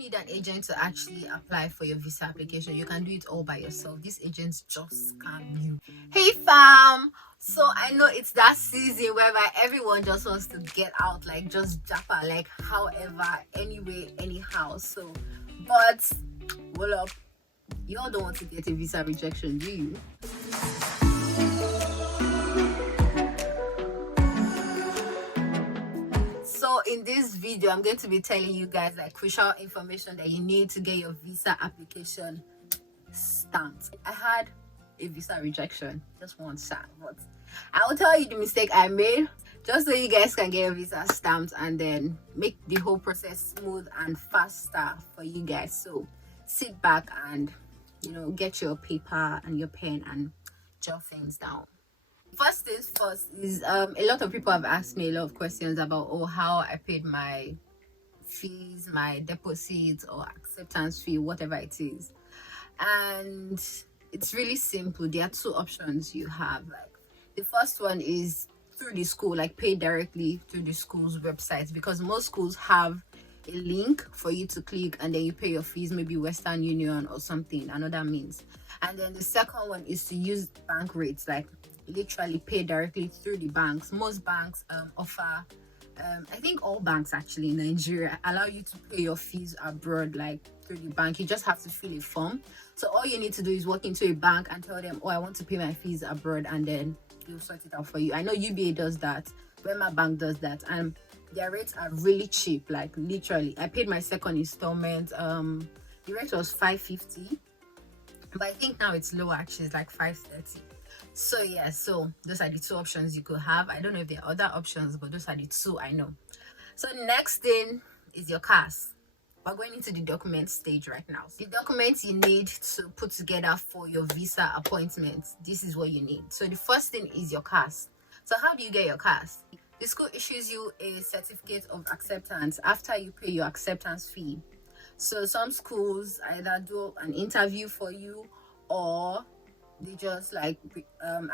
need an agent to actually apply for your visa application. You can do it all by yourself. These agents just scam you. Hey fam, so I know it's that season whereby everyone just wants to get out, like just japa, like however, anyway, anyhow. So but well up, you all don't want to get a visa rejection, do you? So in this video, I'm going to be telling you guys like crucial information that you need to get your visa application stamped. I had a visa rejection, just one shot, but I will tell you the mistake I made just so you guys can get your visa stamped and then make the whole process smooth and faster for you guys. So sit back and get your paper and your pen and jot things down. First things first is a lot of people have asked me a lot of questions about how I paid my fees, my deposits or acceptance fee, whatever it is. And it's really simple. There are two options you have. Like the first one is through the school, like pay directly through the school's website, because most schools have a link for you to click and then you pay your fees, maybe Western Union or something, another means. And then the second one is to use bank rates, like literally pay directly through the banks. Most banks offer I think all banks actually in Nigeria allow you to pay your fees abroad, like through the bank. You just have to fill a form. So all you need to do is walk into a bank and tell them, I want to pay my fees abroad, and then they'll sort it out for you. I know UBA does that, Wema Bank does that, and their rates are really cheap. Like literally, I paid my second installment. The rate was $550, but I think now it's lower. Actually, it's like $530. So yeah, so those are the two options you could have. I don't know if there are other options, but those are the two I know. So next thing is your CAS. We're going into the document stage right now. The documents you need to put together for your visa appointment, this is what you need. So the first thing is your CAS. So how do you get your CAS? The school issues you a certificate of acceptance after you pay your acceptance fee. So some schools either do an interview for you, or they just like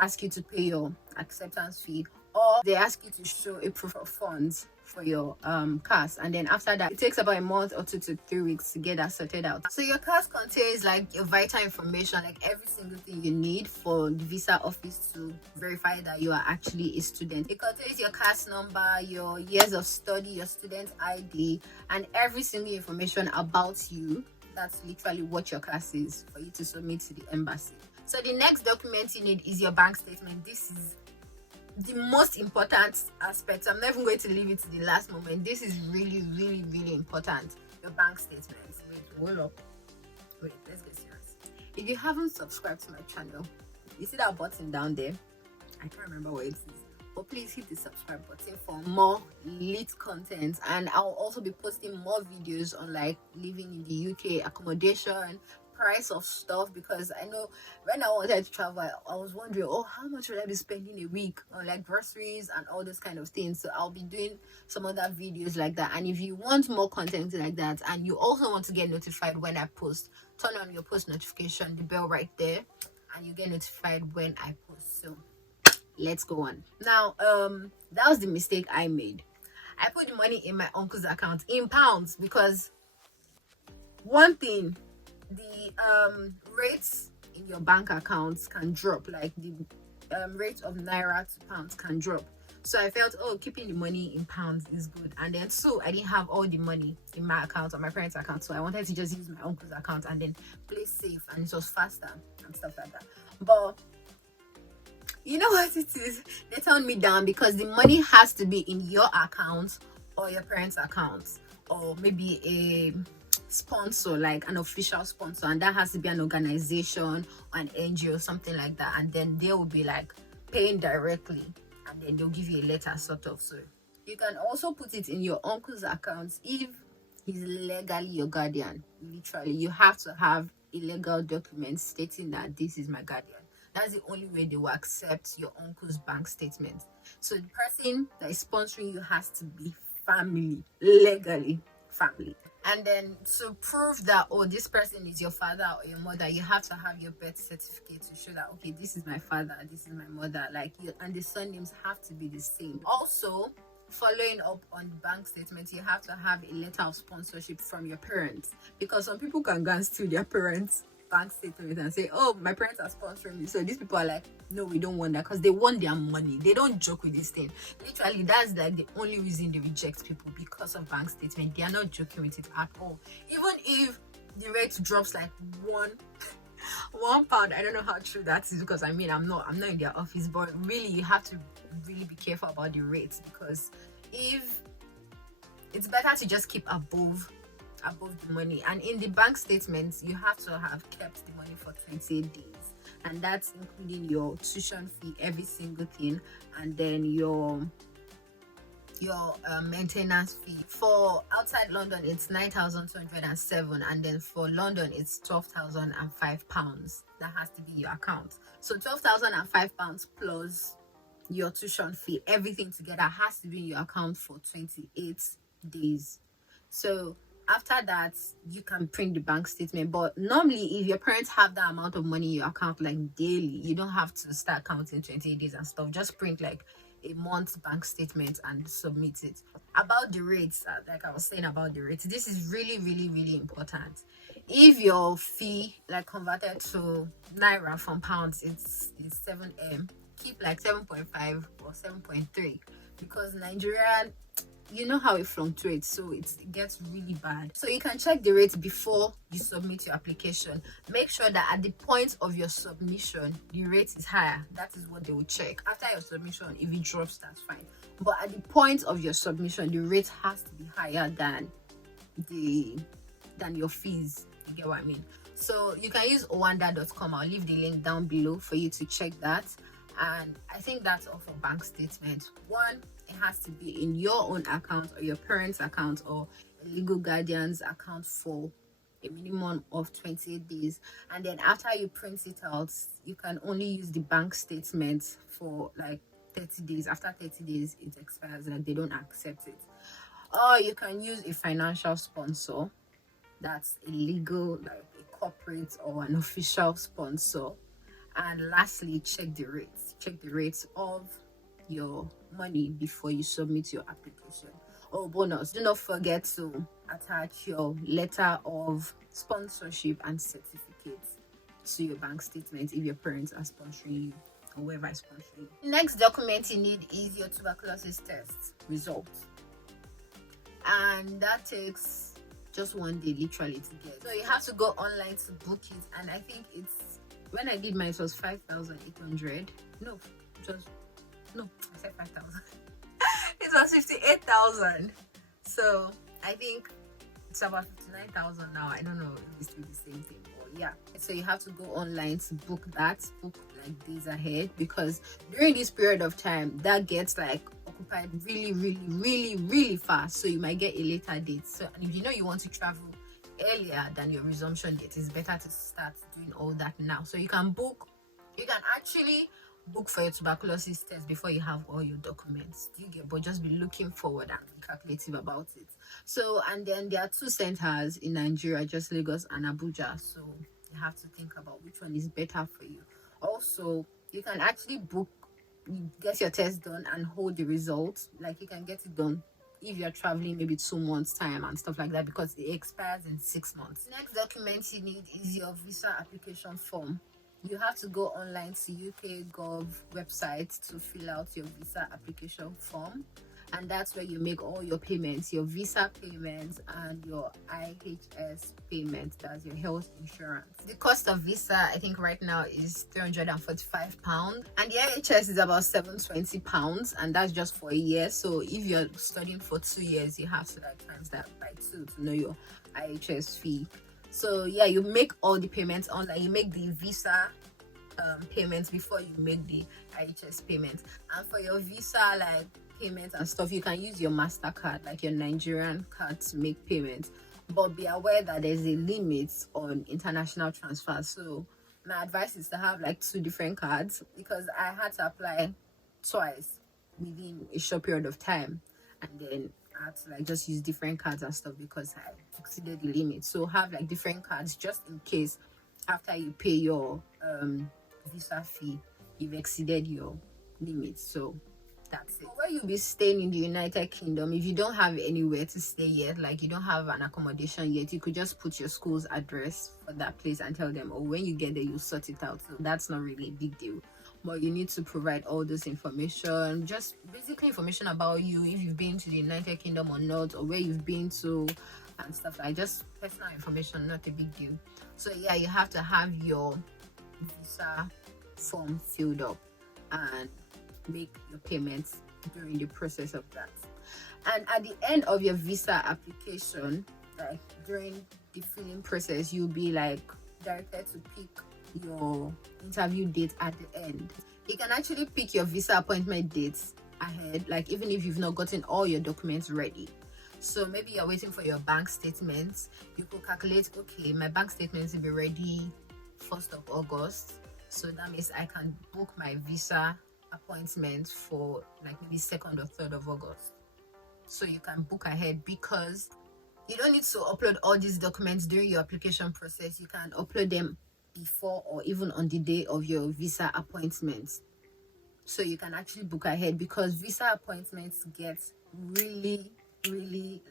ask you to pay your acceptance fee, or they ask you to show a proof of funds for your CAS, and then after that it takes about a month or 2 to 3 weeks to get that sorted out. So your CAS contains like your vital information, like every single thing you need for the visa office to verify that you are actually a student. It contains your CAS number, your years of study, your student ID, and every single information about you. That's literally what your CAS is for you to submit to the embassy. So the next document you need is your bank statement. This is the most important aspect. I'm not even going to leave it to the last moment. This is really, really, really important. Your bank statement. Wait, hold up. Wait, let's get serious. If you haven't subscribed to my channel, you see that button down there? I can't remember what it is. But please hit the subscribe button for more lit content. And I'll also be posting more videos on like living in the UK, accommodation, price of stuff, because I know when I wanted to travel, I was wondering, how much would I be spending a week on like groceries and all those kind of things. So I'll be doing some other videos like that. And if you want more content like that, and you also want to get notified when I post, turn on your post notification, the bell right there, and you get notified when I post. So let's go on. Now that was the mistake I made. I put the money in my uncle's account in pounds, because one thing, the rates in your bank accounts can drop, like the rate of naira to pounds can drop. So I felt, keeping the money in pounds is good. And then so I didn't have all the money in my account or my parents' account, so I wanted to just use my uncle's account and then play safe, and it was faster and stuff like that. But you know what it is? They turned me down, because the money has to be in your account or your parents' accounts, or maybe a sponsor, like an official sponsor, and that has to be an organization or an NGO, something like that, and then they will be like paying directly, and then they'll give you a letter sort of. So you can also put it in your uncle's accounts if he's legally your guardian. Literally, you have to have a legal document stating that this is my guardian. That's the only way they will accept your uncle's bank statement. So the person that is sponsoring you has to be family, legally family. And then to prove that, this person is your father or your mother, you have to have your birth certificate to show that, okay, this is my father, this is my mother, like you, and the surnames have to be the same. Also, following up on the bank statement, you have to have a letter of sponsorship from your parents, because some people can go and steal their parents' bank statement and say, oh, my parents are sponsoring me. So these people are like, no, we don't want that, because they want their money. They don't joke with this thing. Literally, that's like the only reason they reject people, because of bank statement. They are not joking with it at all. Even if the rate drops like £1, I don't know how true that is, because I mean, I'm not in their office, but really you have to really be careful about the rates, because if it's better to just keep above the money. And in the bank statements, you have to have kept the money for 28 days, and that's including your tuition fee, every single thing, and then your maintenance fee. For outside London, it's 9,207, and then for London, it's £12,005. That has to be your account. So £12,005 plus your tuition fee, everything together has to be in your account for 28 days. So after that, you can print the bank statement. But normally, if your parents have that amount of money in your account like daily, you don't have to start counting 28 days and stuff. Just print like a month's bank statement and submit it. About the rates, like I was saying about the rates, this is really, really, really important. If your fee, like converted to naira from pounds, it's 7M, keep like 7.5 or 7.3, because Nigeria, you know how it fluctuates, so it gets really bad. So you can check the rate before you submit your application. Make sure that at the point of your submission, the rate is higher. That is what they will check. After your submission, if it drops, that's fine, but at the point of your submission, the rate has to be higher than your fees. You get what I mean? So you can use owanda.com. I'll leave the link down below for you to check that. And I think that's all for bank statement. One, it has to be in your own account or your parents' account or a legal guardian's account for a minimum of 28 days. And then after you print it out, you can only use the bank statement for like 30 days. After 30 days, it expires, like they don't accept it. Or you can use a financial sponsor. That's a legal, like a corporate or an official sponsor. And lastly, check the rates. Check the rates of your money before you submit your application. Oh, bonus, do not forget to attach your letter of sponsorship and certificates to your bank statement if your parents are sponsoring you or whoever is sponsoring you. The next document you need is your tuberculosis test results, and that takes just 1 day literally to get. So you have to go online to book it, and I think it's, when I did mine, it was 5,800. No, I said 5,000. It was 58,000. So I think it's about 59,000 now. I don't know if it's still the same thing, but yeah. So you have to go online to book like days ahead, because during this period of time, that gets like occupied really, really, really, really fast. So you might get a later date. So, and if you know you want to travel earlier than your resumption date, it's better to start doing all that now. So you can actually book for your tuberculosis test before you have all your documents. But just be looking forward and be calculative about it. So, and then there are 2 centers in Nigeria, just Lagos and Abuja. So you have to think about which one is better for you. Also, you can actually get your test done and hold the results. Like you can get it done if you're traveling maybe 2 months time and stuff like that, because it expires in 6 months. Next document you need is your visa application form. You have to go online to UK.gov website to fill out your visa application form, and that's where you make all your payments, your visa payments and your IHS payments, that's your health insurance. The cost of visa, I think right now, is £345, and the IHS is about £720, and that's just for a year. So if you're studying for 2 years, you have to like times that by 2 to know your IHS fee. So yeah, you make all the payments online. You make the visa payments before you make the IHS payments. And for your visa like payments and stuff, you can use your MasterCard, like your Nigerian card, to make payments. But be aware that there's a limit on international transfers. So my advice is to have like 2 different cards, because I had to apply twice within a short period of time, and then I had to like just use different cards and stuff because I exceeded the limit. So have like different cards just in case after you pay your visa fee, you've exceeded your limit. So That's it. Where you'll be staying in the United Kingdom, if you don't have anywhere to stay yet, like you don't have an accommodation yet, you could just put your school's address for that place and tell them, oh, when you get there, you sort it out. So that's not really a big deal. But you need to provide all this information, just basically information about you, if you've been to the United Kingdom or not, or where you've been to, and stuff like just personal information, not a big deal. So yeah, you have to have your visa form filled up and make your payments during the process of that. And at the end of your visa application, like during the filling process, you'll be like directed to pick your interview date at the end. You can actually pick your visa appointment dates ahead, like even if you've not gotten all your documents ready. So maybe you're waiting for your bank statements. You could calculate, okay, my bank statements will be ready 1st of August. So that means I can book my visa appointment for like maybe 2nd or 3rd of August. So you can book ahead, because you don't need to upload all these documents during your application process. You can upload them before or even on the day of your visa appointment. So you can actually book ahead, because visa appointments get really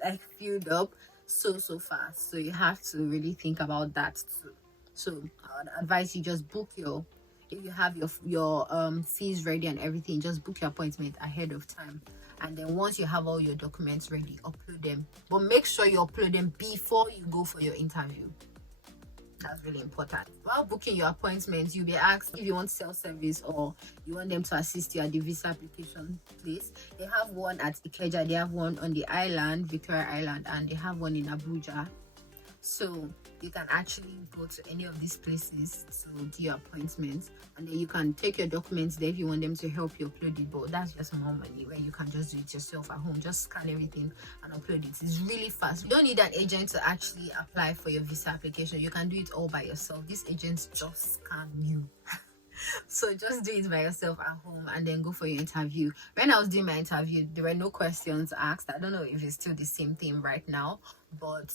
like filled up so fast. So you have to really think about that too. So I would advise you just book your, if you have your fees ready and everything, just book your appointment ahead of time. And then once you have all your documents ready, upload them. But make sure you upload them before you go for your interview. That's really important. While booking your appointment, you'll be asked if you want self-service or you want them to assist you at the visa application place. They have one at Ikeja, they have one on the island, Victoria Island, and they have one in Abuja. So you can actually go to any of these places to do your appointments, and then you can take your documents there if you want them to help you upload it. But that's just more money, where you can just do it yourself at home. Just scan everything and upload it. It's really fast. You don't need an agent to actually apply for your visa application. You can do it all by yourself. These agents just scan you. So just do it by yourself at home and then go for your interview. When I was doing my interview, there were no questions asked. I don't know if it's still the same thing right now, but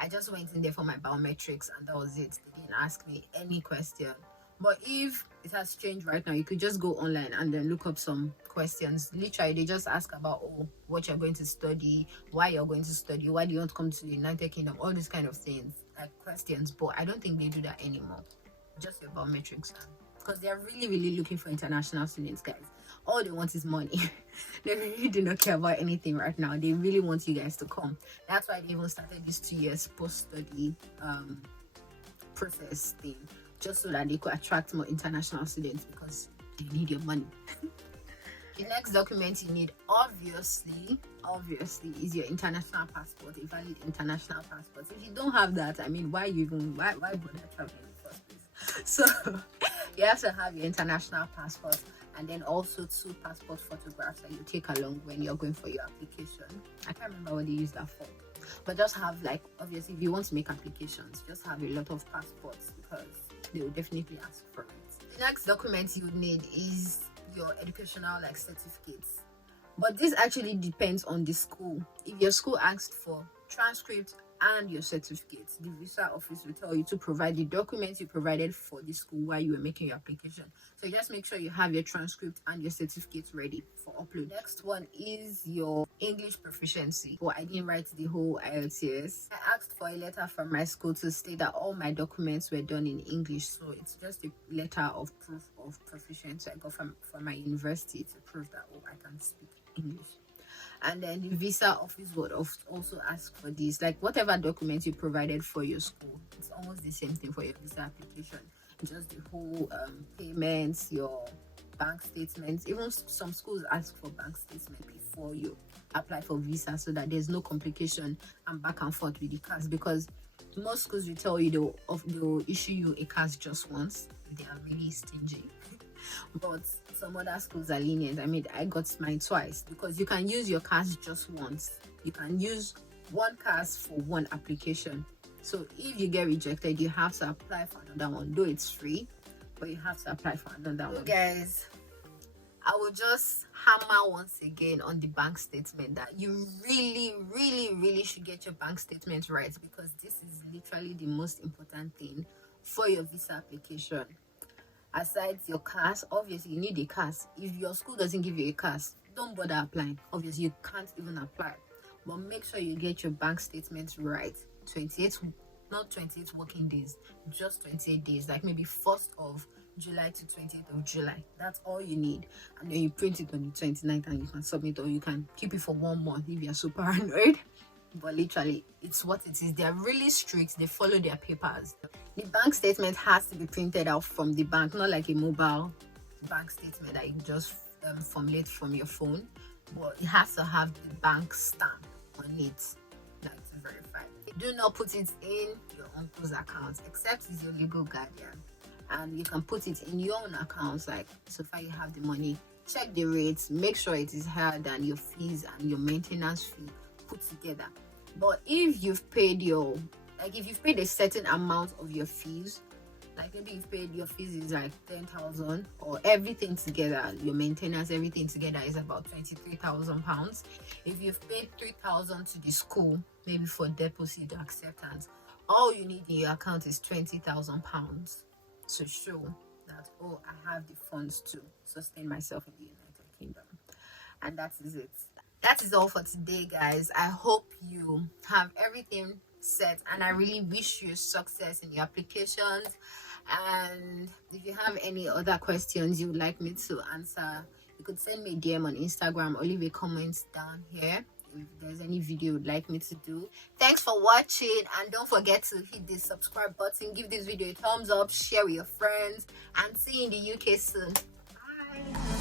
I just went in there for my biometrics and that was it. They didn't ask me any question. But if it has changed right now, you could just go online and then look up some questions. Literally, they just ask about, oh, what you're going to study, why you're going to study, why do you want to come to the United Kingdom, all these kind of things, like questions. But I don't think they do that anymore. Just your biometrics. Because they're really looking for international students, guys. All they want is money. They really do not care about anything right now. They really want you guys to come. That's why they even started this 2 years post-study process thing, just so that they could attract more international students, because they need your money. The next document you need, obviously, is your international passport, a valid international passport. If you don't have that, I mean, why bother traveling in the first place? So you have to have your international passport, and then also 2 passport photographs that you take along when you're going for your application. I can't remember what they use that for, but just have, like, obviously if you want to make applications, just have a lot of passports, because they will definitely ask for it. The next document you would need is your educational, like, certificates. But this actually depends on the school. If your school asked for transcript and your certificates, the visa office will tell you to provide the documents you provided for the school while you were making your application. So just make sure you have your transcript and your certificates ready for upload. Next one is your English proficiency. Well, I didn't write the whole IELTS. I asked for a letter from my school to state that all my documents were done in English. So it's just a letter of proof of proficiency I got from my university to prove that, oh, I can speak English. And then the visa office would also ask for this, like whatever documents you provided for your school. It's almost the same thing for your visa application. Just the whole payments, your bank statements. Even some schools ask for bank statement before you apply for visa, so that there's no complication and back and forth with the CAS, because most schools will tell you they'll issue you a CAS just once. They are really stingy. But some other schools are lenient. I mean, I got mine twice, because you can use your CAS just once. You can use one CAS for one application. So if you get rejected, you have to apply for another one. Though it's free, but you have to apply for another one. Guys, I will just hammer once again on the bank statement that you really should get your bank statement right, because this is literally the most important thing for your visa application. Aside your CAS, obviously you need a CAS. If your school doesn't give you a CAS, don't bother applying. Obviously you can't even apply, but make sure you get your bank statements right. 28, not 28 working days, just 28 days, like maybe 1st of July to 20th of July. That's all you need, and then you print it on the 29th and you can submit, or you can keep it for 1 month if you're super annoyed. But literally, it's what it is. They're really strict. They follow their papers. The bank statement has to be printed out from the bank, not like a mobile bank statement that you just formulate from your phone, but it has to have the bank stamp on it, like to verify. Do not put it in your uncle's account except he's your legal guardian, and you can put it in your own accounts. Like, so far you have the money, check the rates, make sure it is higher than your fees and your maintenance fee put together. But if you've paid if you've paid a certain amount of your fees, like maybe you've paid your fees is like 10,000, or everything together, your maintenance, everything together is about 23,000 pounds. If you've paid 3,000 to the school, maybe for deposit or acceptance, all you need in your account is 20,000 pounds to show that, oh, I have the funds to sustain myself in the United Kingdom. And that is it. That is all for today, guys. I hope you have everything set, and I really wish you success in your applications. And if you have any other questions you would like me to answer, you could send me a DM on Instagram or leave a comment down here if there's any video you'd like me to do. Thanks for watching, and don't forget to hit the subscribe button, give this video a thumbs up, share with your friends, and see you in the UK soon. Bye.